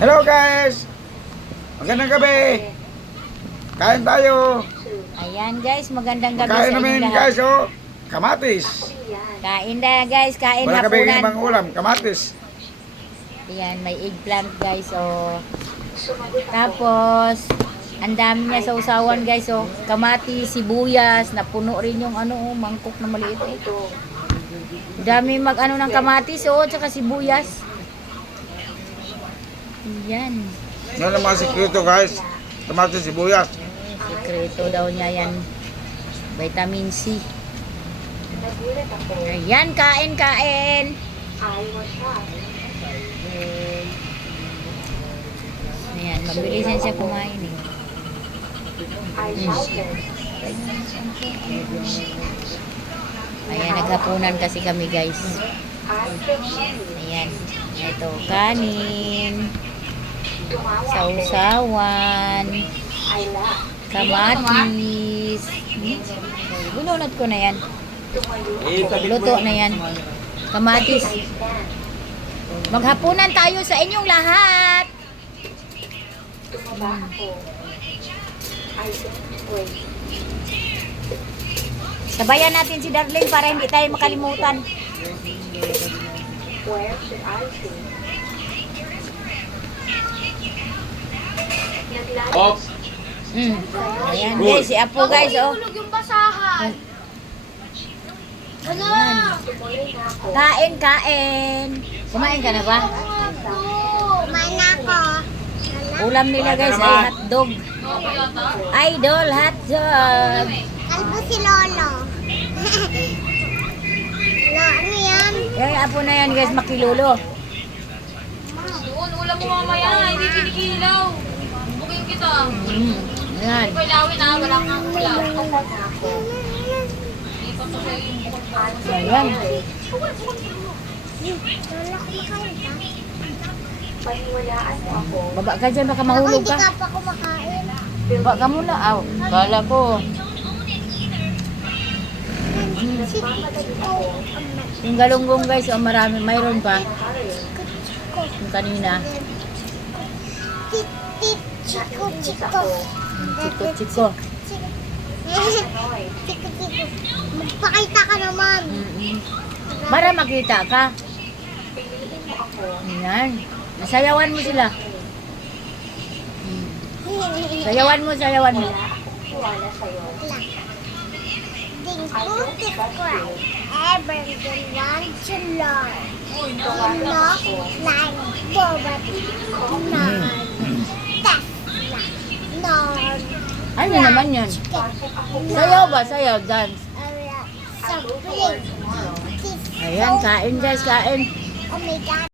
Hello guys! Magandang gabi! Kain tayo! Ayan guys, magandang gabi Kain sa namin inyong lahat. guys, oh! Kamatis! Kain na guys, kain Wala kami hapunan. ibang ulam, kamatis. Ayan, may eggplant guys, oh. Tapos, ang dami niya sa usawan guys, oh. Kamatis, sibuyas, napuno rin yung ano, oh, mangkok na maliit, oh. Dami mag-ano ng kamatis, oh, tsaka sibuyas. Ayan. Yan ang mga sikreto guys. Kamatis, sibuyas. Sekreto daw niya yan. Vitamin C. Ayan, kain, kain. Ayan, mabilisan siya kumain eh. Ayan, naghapunan kasi kami guys. Ayan, ito, kanin. Sausawan. Kamatis. Bununod ko na yan. Luto na yan. Kamatis. Maghapunan tayo sa inyong lahat. Sabayan natin si Darling para hindi tayo makalimutan. Ayan guys, si Apo guys, oh. Yung basahan. Ayan. Kain, kain. Kumain ka na ba? Kumain ako. Ulam nila guys ay hotdog. Idol hotdog. Kalbo si Lolo. Ano yan? Yung Apo na yan guys, makilulo. Doon, ulam mo mamaya, hindi kinikilaw. Bukin kita. Ayan. Ikaw ilawin na, wala kang ulaw. Hindi pa to sa yung bukod pa. Ayan. Lola, kumakain ka? Baba ka dyan, baka Ako mahulog hindi ka. ka pa kumakain. Baba ka muna, aw. Kala ko. Yung galunggong guys, oh, marami. Mayroon pa. Yung kanina. Tip, tip, chiko, chiko. Chiko, chiko. Chiko, chiko. Magpakita ka naman. Para makita ka. Ayan. Sayawan mo sila. Sayawan mo, sayawan mo. Subscribe. Everyone wants to learn. Not like poverty. None. Tesla. None. Ano naman yan? Sayaw ba? Sayaw, dance. Something. Ayan, kain guys, kain. Oh my God.